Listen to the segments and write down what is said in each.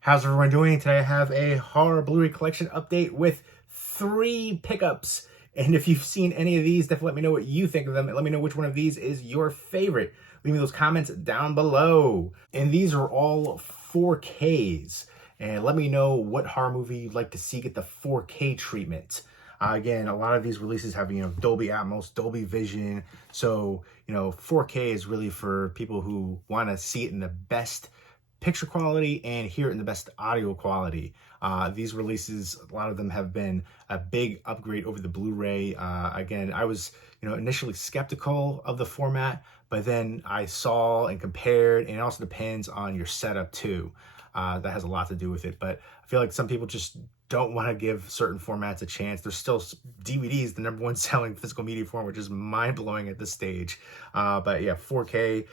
How's everyone doing? Today I have a horror Blu-ray collection update with 3 pickups. And if you've seen any of these, definitely let me know what you think of them. And let me know which one of these is your favorite. Leave me those comments down below. And these are all 4Ks. And let me know what horror movie you'd like to see get the 4K treatment. Again, a lot of these releases have, Dolby Atmos, Dolby Vision. So, 4K is really for people who want to see it in the best picture quality and hear it in the best audio quality. These releases, a lot of them have been a big upgrade over the Blu-ray. Again, I was, initially skeptical of the format, but then I saw and compared, and it also depends on your setup too. That has a lot to do with it, but I feel like some people just don't want to give certain formats a chance. There's still DVDs, the #1 selling physical media form, which is mind-blowing at this stage. But yeah, 4K,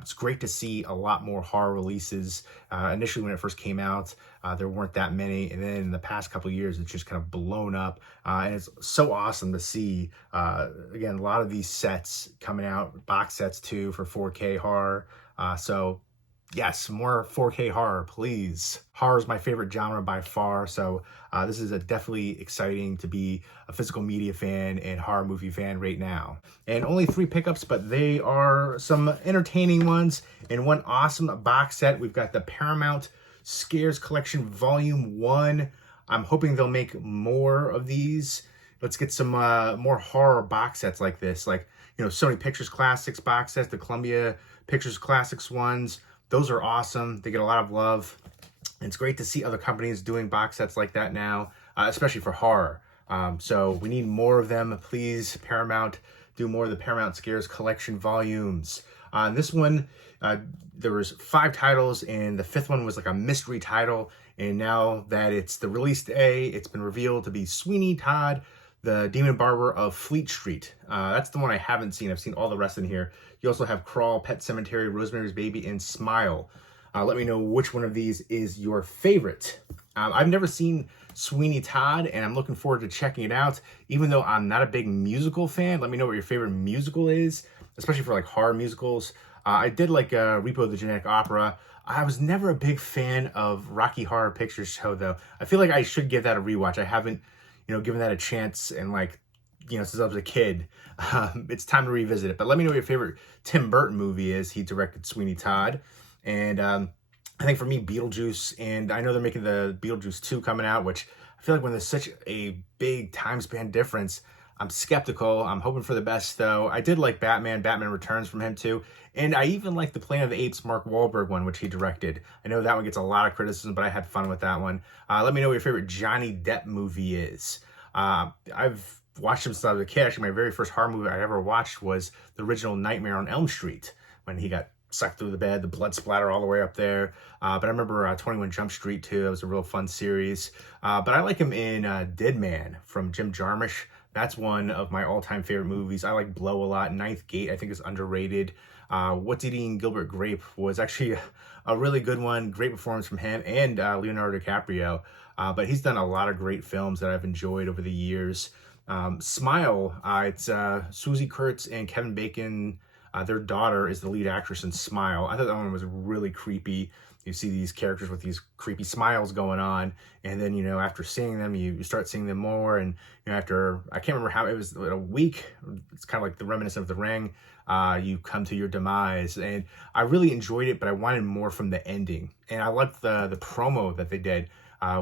it's great to see a lot more horror releases. Initially, when it first came out, there weren't that many, and then in the past couple of years, it's just kind of blown up. And it's so awesome to see, again, a lot of these sets coming out, box sets too, for 4K horror. So yes, more 4K horror, please. Horror is my favorite genre by far, so this is definitely exciting to be a physical media fan and horror movie fan right now. And only 3 pickups, but they are some entertaining ones. And one awesome box set, we've got the Paramount Scares Collection Volume 1. I'm hoping they'll make more of these. Let's get some more horror box sets like this, like Sony Pictures Classics box sets, the Columbia Pictures Classics ones. Those are awesome. They get a lot of love. It's great to see other companies doing box sets like that now, especially for horror. So we need more of them. Please, Paramount, do more of the Paramount Scares Collection volumes. This one, there was 5 titles, and the 5th one was like a mystery title. And now that it's the release day, it's been revealed to be Sweeney Todd, the Demon Barber of Fleet Street. That's the one I haven't seen. I've seen all the rest in here. You also have Crawl, Pet Cemetery, Rosemary's Baby, and Smile. Let me know which one of these is your favorite. I've never seen Sweeney Todd, and I'm looking forward to checking it out. Even though I'm not a big musical fan, let me know what your favorite musical is, especially for like horror musicals. I did like Repo the Genetic Opera. I was never a big fan of Rocky Horror Picture Show, though. I feel like I should give that a rewatch. I haven't given that a chance, and since I was a kid. It's time to revisit it. But let me know what your favorite Tim Burton movie is. He directed Sweeney Todd. And I think for me, Beetlejuice. And I know they're making the Beetlejuice 2 coming out, which I feel like when there's such a big time span difference, I'm skeptical. I'm hoping for the best, though. I did like Batman Returns from him, too. And I even like the Planet of the Apes Mark Wahlberg one, which he directed. I know that one gets a lot of criticism, but I had fun with that one. Let me know what your favorite Johnny Depp movie is. I've watched him since I was a kid. Actually, my very first horror movie I ever watched was the original Nightmare on Elm Street, when he got sucked through the bed, the blood splatter all the way up there. But I remember 21 Jump Street, too. That was a real fun series. But I like him in Dead Man from Jim Jarmusch. That's one of my all-time favorite movies. I like Blow a lot. Ninth Gate, I think, is underrated. What's Eating Gilbert Grape was actually a really good one. Great performance from him and Leonardo DiCaprio. But he's done a lot of great films that I've enjoyed over the years. Smile, it's Susie Kurtz and Kevin Bacon. Their daughter is the lead actress in Smile. I thought that one was really creepy. You see these characters with these creepy smiles going on, and then after seeing them, you start seeing them more. And after, I can't remember how, it was a week. It's kind of like the reminiscent of The Ring. You come to your demise, and I really enjoyed it, but I wanted more from the ending. And I liked the promo that they did.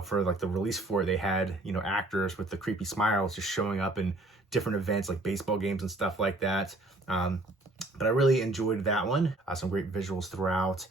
For like the release for it, they had actors with the creepy smiles just showing up in different events like baseball games and stuff like that. But I really enjoyed that one. Some great visuals throughout,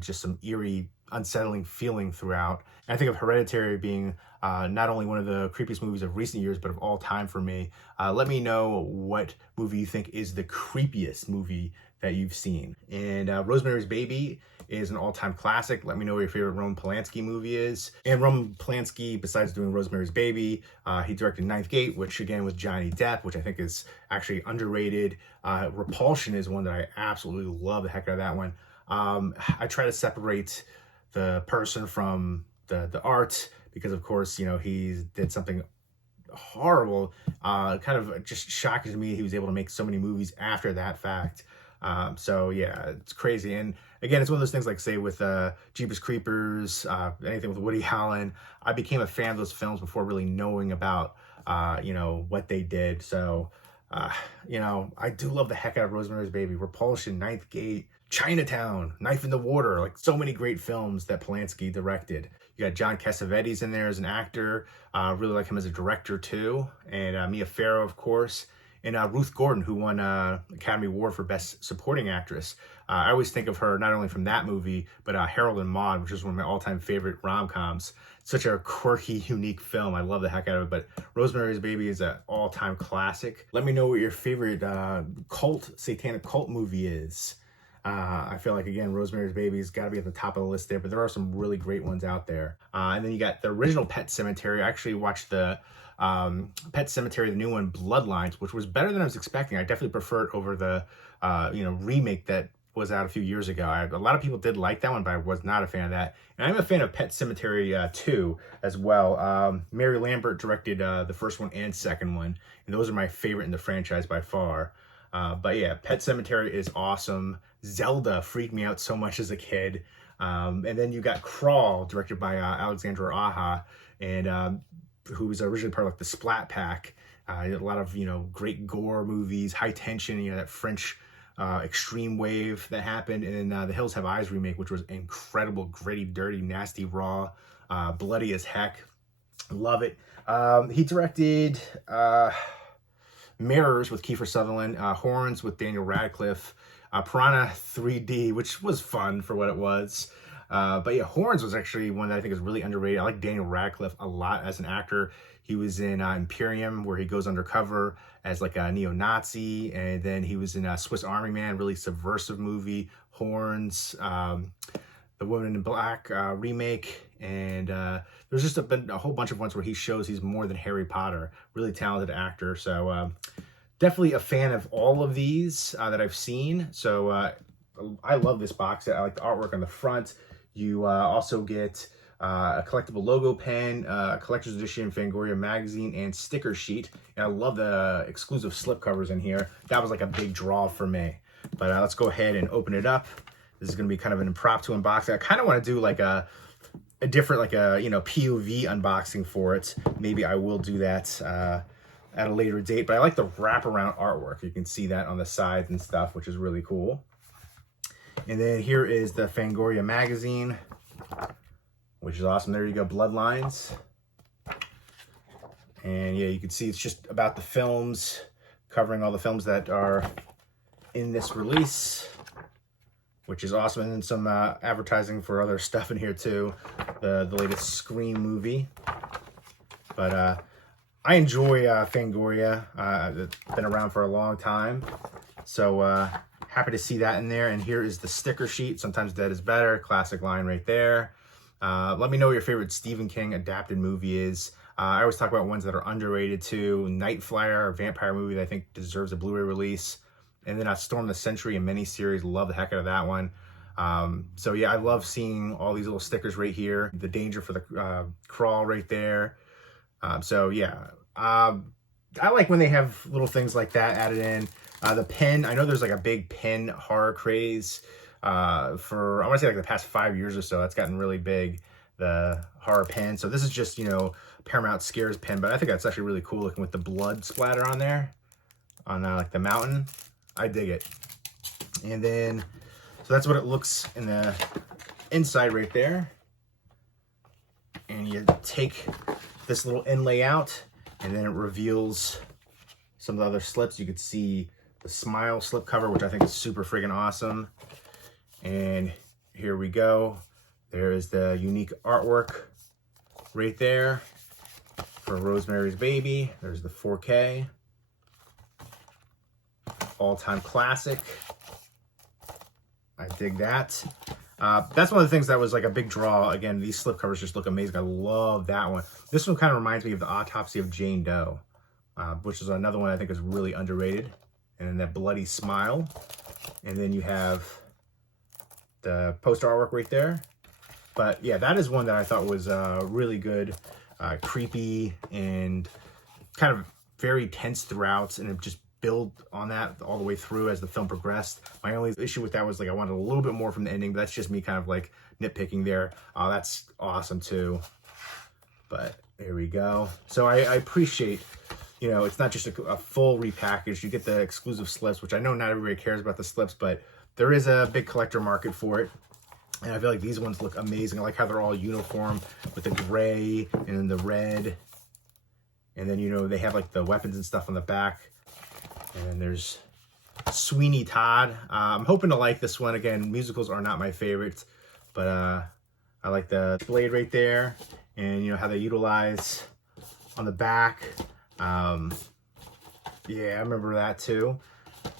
just some eerie, unsettling feeling throughout. And I think of Hereditary being not only one of the creepiest movies of recent years, but of all time for me. Let me know what movie you think is the creepiest movie that you've seen. And Rosemary's Baby is an all-time classic. Let me know what your favorite Roman Polanski movie is. And Roman Polanski, besides doing Rosemary's Baby, he directed Ninth Gate, which again was Johnny Depp, which I think is actually underrated. Repulsion is one that I absolutely love the heck out of that one. I try to separate the person from the art, because of course, he did something horrible. Kind of just shocking to me he was able to make so many movies after that fact. So yeah, it's crazy. And again, it's one of those things like, say, with Jeepers Creepers, anything with Woody Allen. I became a fan of those films before really knowing about, you know, what they did. So, you know, I do love the heck out of Rosemary's Baby, Repulsion, Ninth Gate, Chinatown, Knife in the Water, like so many great films that Polanski directed. You got John Cassavetes in there as an actor. Really like him as a director too. And Mia Farrow, of course. And Ruth Gordon, who won Academy Award for Best Supporting Actress. I always think of her not only from that movie, but Harold and Maude, which is one of my all-time favorite rom-coms. Such a quirky, unique film. I love the heck out of it. But Rosemary's Baby is an all-time classic. Let me know what your favorite satanic cult movie is. I feel like, again, Rosemary's Baby's got to be at the top of the list there, but there are some really great ones out there. And then you got the original Pet Sematary. I actually watched the Pet Sematary, the new one, Bloodlines, which was better than I was expecting. I definitely prefer it over the you know, remake that was out a few years ago. A lot of people did like that one, but I was not a fan of that. And I'm a fan of Pet Sematary 2 as well. Mary Lambert directed the first one and second one, and those are my favorite in the franchise by far. But yeah, Pet Sematary is awesome. Zelda freaked me out so much as a kid. And then you got Crawl, directed by Alexandra Aja, and who was originally part of like the Splat Pack. A lot of, you know, great gore movies, High Tension, you know, that French extreme wave that happened. And then The Hills Have Eyes remake, which was incredible, gritty, dirty, nasty, raw, bloody as heck. Love it. He directed Mirrors with Kiefer Sutherland, Horns with Daniel Radcliffe, Piranha 3D, which was fun for what it was. But yeah, Horns was actually one that I think is really underrated. I like Daniel Radcliffe a lot as an actor. He was in Imperium, where he goes undercover as like a neo-Nazi. And then he was in Swiss Army Man, really subversive movie. Horns, The Woman in Black remake. And there's just been a whole bunch of ones where he shows he's more than Harry Potter. Really talented actor. So definitely a fan of all of these that I've seen. So I love this box set. I like the artwork on the front. You also get a collectible logo pen, a collector's edition Fangoria magazine, and sticker sheet. And I love the exclusive slipcovers in here. That was like a big draw for me. But let's go ahead and open it up. This is going to be kind of an impromptu unboxing. I kind of want to do like a different, like a, you know, POV unboxing for it. Maybe I will do that at a later date. But I like the wraparound artwork. You can see that on the sides and stuff, which is really cool. And then here is the Fangoria magazine, which is awesome. There you go, Bloodlines. And yeah, you can see it's just about the films, covering all the films that are in this release, which is awesome. And then some advertising for other stuff in here too. The latest Scream movie. But I enjoy Fangoria. It's been around for a long time. So happy to see that in there. And here is the sticker sheet. Sometimes dead is better. Classic line right there. Let me know what your favorite Stephen King adapted movie is. I always talk about ones that are underrated too. Night Flyer, a vampire movie that I think deserves a Blu-ray release. And then Storm the Century, a miniseries. Love the heck out of that one. So yeah, I love seeing all these little stickers right here. The danger for the Crawl right there. So yeah, I like when they have little things like that added in. The pin, I know there's like a big pin horror craze for, I want to say like the past 5 years or so. That's gotten really big, the horror pin. So this is just, you know, Paramount Scares pin, but I think that's actually really cool looking with the blood splatter on there, on like the mountain. I dig it. And then, so that's what it looks in the inside right there. And you take this little inlay out, and then it reveals some of the other slips. You could see the Smile slip cover, which I think is super friggin' awesome. And here we go. There is the unique artwork right there for Rosemary's Baby. There's the 4K. All-time classic. I dig that. That's one of the things that was like a big draw. Again, these slip covers just look amazing. I love that one. This one kind of reminds me of the Autopsy of Jane Doe, which is another one I think is really underrated. And then that bloody smile. And then you have the poster artwork right there. But yeah, that is one that I thought was really good, creepy, and kind of very tense throughout, and it just build on that all the way through as the film progressed. My only issue with that was like I wanted a little bit more from the ending, but that's just me kind of like nitpicking there. That's awesome too. But there we go. So I appreciate, you know, it's not just a full repackage. You get the exclusive slips, which I know not everybody cares about the slips, but there is a big collector market for it. And I feel like these ones look amazing. I like how they're all uniform with the gray and then the red. And then, you know, they have like the weapons and stuff on the back. And then there's Sweeney Todd. I'm hoping to like this one. Again, musicals are not my favorites, but I like the blade right there. And, you know, how they utilize on the back. Yeah, I remember that too.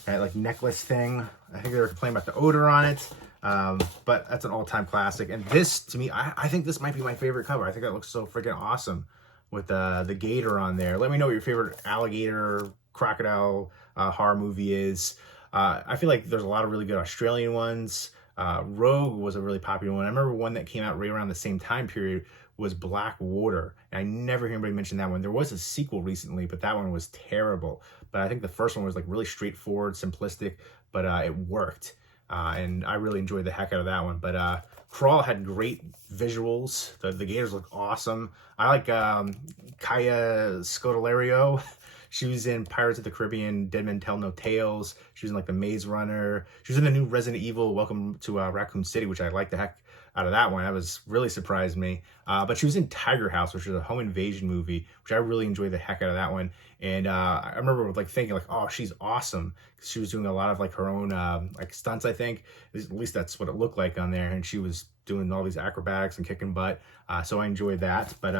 That like necklace thing. I think they were complaining about the odor on it. But that's an all-time classic. And this, to me, I think this might be my favorite cover. I think that looks so freaking awesome with the gator on there. Let me know what your favorite alligator, crocodile horror movie is. I feel like there's a lot of really good Australian ones. Rogue was a really popular one. I remember one that came out right around the same time period was Black Water. And I never hear anybody mention that one. There was a sequel recently, but that one was terrible. But I think the first one was like really straightforward, simplistic, but it worked. And I really enjoyed the heck out of that one. But Crawl had great visuals. The gators look awesome. I like Kaya Scodelario. She was in Pirates of the Caribbean, Dead Men Tell No Tales. She was in like The Maze Runner. She was in the new Resident Evil, Welcome to Raccoon City, which I liked the heck out of that one. That was really surprised me. But she was in Tiger House, which is a home invasion movie, which I really enjoyed the heck out of that one. And I remember like thinking like, oh, she's awesome. She was doing a lot of like her own like stunts, I think. At least that's what it looked like on there. And she was doing all these acrobatics and kicking butt. So I enjoyed that. But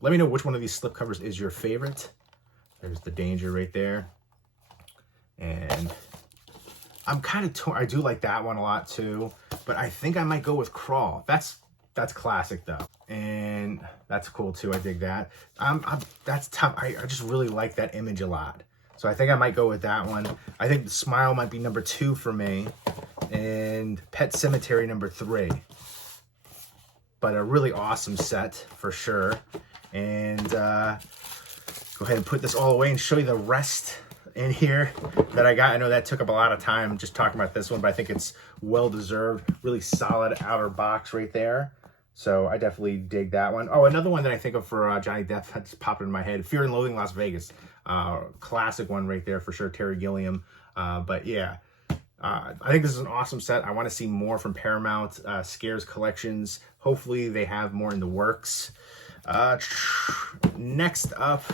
let me know which one of these slipcovers is your favorite. There's the Danger right there. And I'm kind of torn. I do like that one a lot too, but I think I might go with Crawl. That's classic though. And that's cool too. I dig that. That's tough. I just really like that image a lot. So I think I might go with that one. I think The Smile might be number 2 for me. And Pet Cemetery number 3. But a really awesome set for sure. And go ahead and put this all away and show you the rest in here that I got. I know that took up a lot of time just talking about this one, but I think it's well deserved. Really solid outer box right there. So I definitely dig that one. Oh, another one that I think of for Johnny Depp that's popped in my head, Fear and Loathing Las Vegas. Classic one right there for sure, Terry Gilliam. But yeah, I think this is an awesome set. I want to see more from Paramount Scares Collections. Hopefully they have more in the works. Next up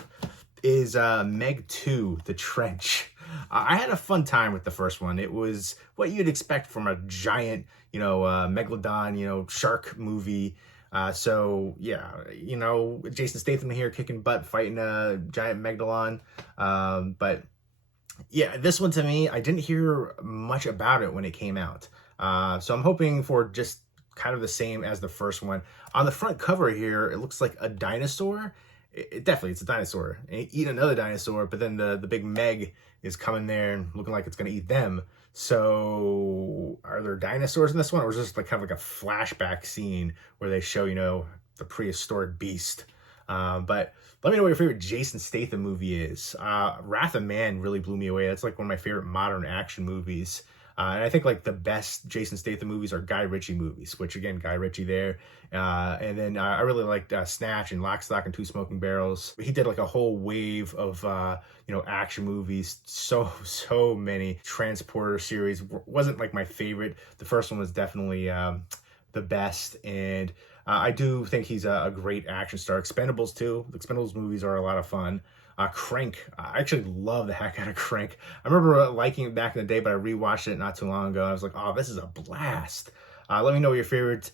is Meg 2, The Trench. I had a fun time with the first one. It was what you'd expect from a giant, you know, megalodon, you know, shark movie. So yeah, you know, Jason Statham here kicking butt, fighting a giant megalodon. But yeah, this one to me, I didn't hear much about it when it came out. So I'm hoping for just kind of the same as the first one. On the front cover here, it looks like a dinosaur. It's a dinosaur. And eat another dinosaur, but then the big Meg is coming there and looking like it's going to eat them. So are there dinosaurs in this one? Or is this like kind of like a flashback scene where they show, you know, the prehistoric beast? But let me know what your favorite Jason Statham movie is. Wrath of Man really blew me away. That's like one of my favorite modern action movies. And I think like the best Jason Statham movies are Guy Ritchie movies, which again, Guy Ritchie there. And then I really liked Snatch and Lock, Stock, and Two Smoking Barrels. He did like a whole wave of, you know, action movies. So many. Transporter series wasn't like my favorite. The first one was definitely the best. And I do think he's a great action star. Expendables too. The Expendables movies are a lot of fun. Crank. I actually love the heck out of Crank. I remember liking it back in the day, but I rewatched it not too long ago. I was like, oh, this is a blast. Let me know what your favorite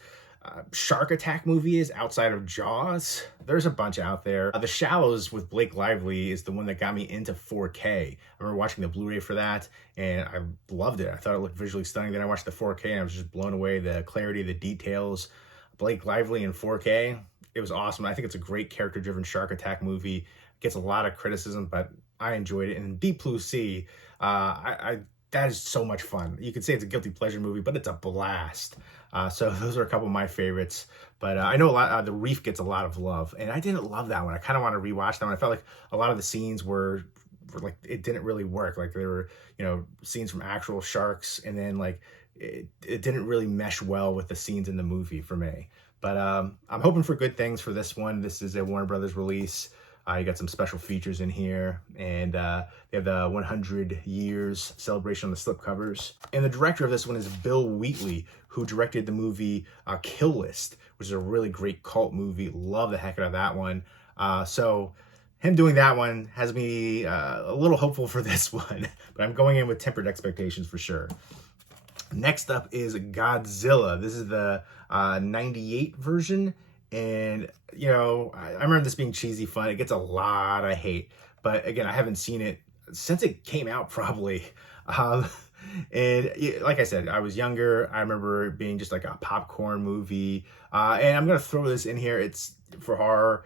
shark attack movie is outside of Jaws. There's a bunch out there. The Shallows with Blake Lively is the one that got me into 4K. I remember watching the Blu-ray for that, and I loved it. I thought it looked visually stunning. Then I watched the 4K, and I was just blown away. The clarity, the details. Blake Lively in 4K, it was awesome. I think it's a great character-driven shark attack movie. Gets a lot of criticism, but I enjoyed it. And Deep Blue Sea, that is so much fun. You could say it's a guilty pleasure movie, but it's a blast. So those are a couple of my favorites. But I know a lot. The Reef gets a lot of love, and I didn't love that one. I kind of want to rewatch that one. I felt like a lot of the scenes were like it didn't really work. Like there were, you know, scenes from actual sharks, and then like it didn't really mesh well with the scenes in the movie for me. But I'm hoping for good things for this one. This is a Warner Brothers release. You got some special features in here, and they have the 100 years celebration on the slipcovers. And the director of this one is Bill Wheatley, who directed the movie Kill List, which is a really great cult movie. Love the heck out of that one. So him doing that one has me a little hopeful for this one, but I'm going in with tempered expectations for sure. Next up is Godzilla. This is the 98 version. And, you know, I remember this being cheesy fun. It gets a lot of hate. But again, I haven't seen it since it came out probably. And like I said, I was younger. I remember it being just like a popcorn movie. And I'm going to throw this in here. It's for horror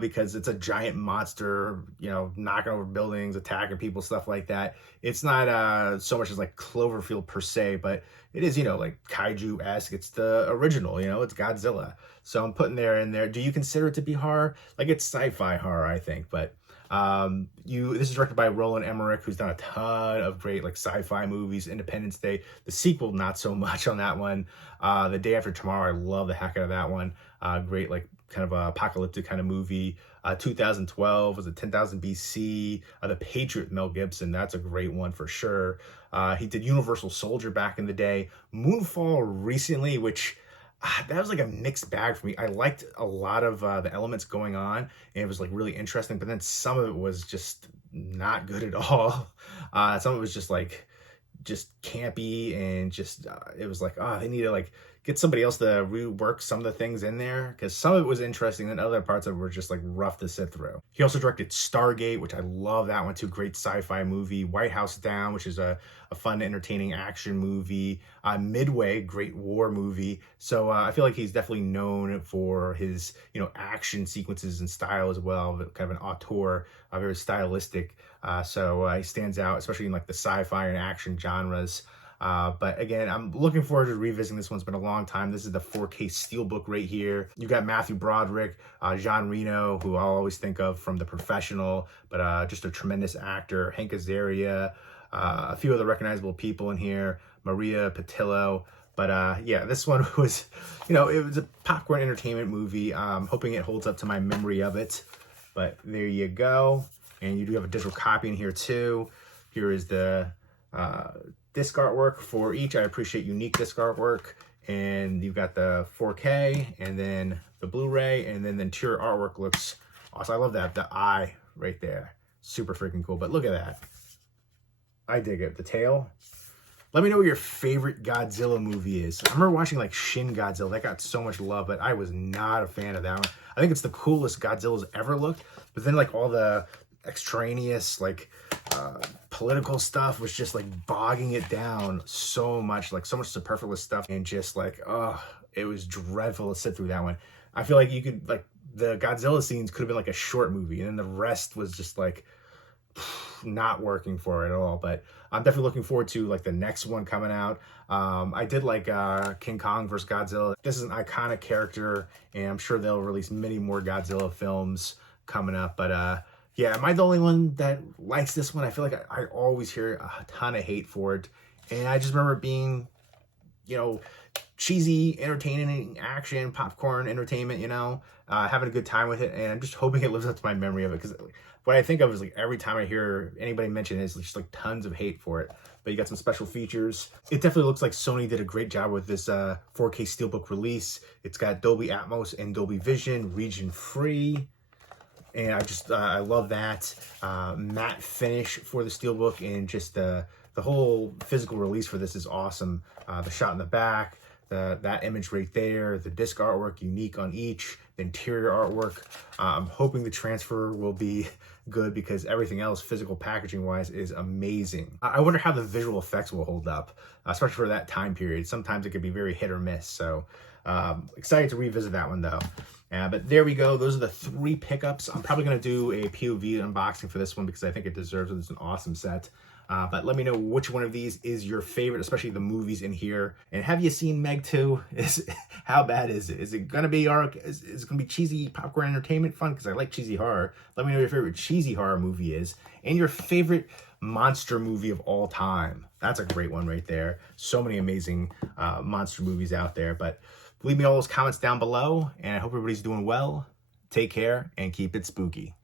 because it's a giant monster, you know, knocking over buildings, attacking people, stuff like that. It's not so much as like Cloverfield per se, but it is, you know, like kaiju-esque. It's the original, you know, it's Godzilla. So I'm putting there in there. Do you consider it to be horror? Like it's sci-fi horror, I think, but this is directed by Roland Emmerich, who's done a ton of great like sci-fi movies. Independence Day, the sequel, not so much on that one. The Day After Tomorrow, I love the heck out of that one. Great, like kind of a apocalyptic kind of movie. 2012 was a 10,000 BC. The Patriot, Mel Gibson, that's a great one for sure. He did Universal Soldier back in the day. Moonfall recently, which that was like a mixed bag for me. I liked a lot of the elements going on, and it was like really interesting, but then some of it was just not good at all. Some of it was just campy, and just it was like, oh, they need to like get somebody else to rework some of the things in there, because some of it was interesting and other parts of it were just like rough to sit through. He also directed Stargate, which I love that one too. Great sci-fi movie. White House Down, which is a fun, entertaining action movie. Midway, great war movie. So I feel like he's definitely known for his, you know, action sequences and style as well. Kind of an auteur, very stylistic. So he stands out, especially in like the sci-fi and action genres. But again, I'm looking forward to revisiting this one. It's been a long time. This is the 4K Steelbook right here. You got Matthew Broderick, Jean Reno, who I'll always think of from The Professional, but just a tremendous actor. Hank Azaria, a few other recognizable people in here. Maria Patillo. But yeah, this one was, you know, it was a popcorn entertainment movie. Hoping it holds up to my memory of it. But there you go. And you do have a digital copy in here too. Here is the disc artwork for each. I appreciate unique disc artwork. And you've got the 4K and then the Blu-ray, and then the interior artwork looks awesome. I love that, the eye right there. Super freaking cool. But look at that. I dig it. The tail. Let me know what your favorite Godzilla movie is. I remember watching like Shin Godzilla. That got so much love, but I was not a fan of that one. I think it's the coolest Godzilla's ever looked. But then like all the extraneous like political stuff was just like bogging it down so much, like so much superfluous stuff, and just like, oh, it was dreadful to sit through that one. I feel like you could, like, the Godzilla scenes could have been like a short movie, and then the rest was just like not working for it at all. But I'm definitely looking forward to like the next one coming out. I did like King Kong vs. Godzilla. This is an iconic character, and I'm sure they'll release many more Godzilla films coming up. But yeah, am I the only one that likes this one? I feel like I always hear a ton of hate for it. And I just remember it being, you know, cheesy, entertaining action, popcorn entertainment, you know, having a good time with it. And I'm just hoping it lives up to my memory of it. Because what I think of is like every time I hear anybody mention it, it's just like tons of hate for it. But you got some special features. It definitely looks like Sony did a great job with this 4K Steelbook release. It's got Dolby Atmos and Dolby Vision, region free. And I love that matte finish for the Steelbook, and just the whole physical release for this is awesome. The shot in the back, that image right there, the disc artwork unique on each, the interior artwork. I'm hoping the transfer will be good, because everything else physical packaging wise is amazing. I wonder how the visual effects will hold up, especially for that time period. Sometimes it could be very hit or miss. So excited to revisit that one though. But there we go. Those are the 3 pickups. I'm probably going to do a POV unboxing for this one because I think it deserves it. It's an awesome set. But let me know which one of these is your favorite, especially the movies in here. And have you seen Meg 2? How bad is it? Is it gonna be is it gonna be cheesy popcorn entertainment fun? Because I like cheesy horror. Let me know what your favorite cheesy horror movie is, and your favorite monster movie of all time. That's a great one right there. So many amazing monster movies out there. But leave me all those comments down below, and I hope everybody's doing well. Take care and keep it spooky.